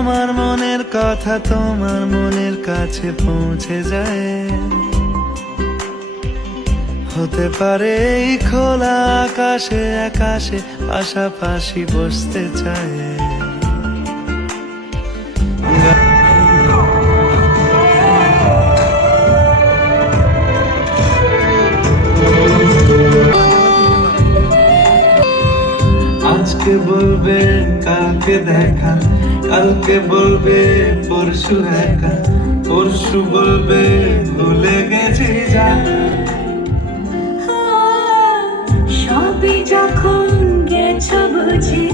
আমার মনের কথা তোমার মনের কাছে পৌঁছে যায়, হতে পারে এই খোলা আকাশে আকাশে পাশাপাশি বসতে চায়। আজকে বলবে কালকে দেখা, কালকে বলবে পরশু একা, পরশু বলবে ভুলে গেছি যা। সবই যখন গেছো বুঝি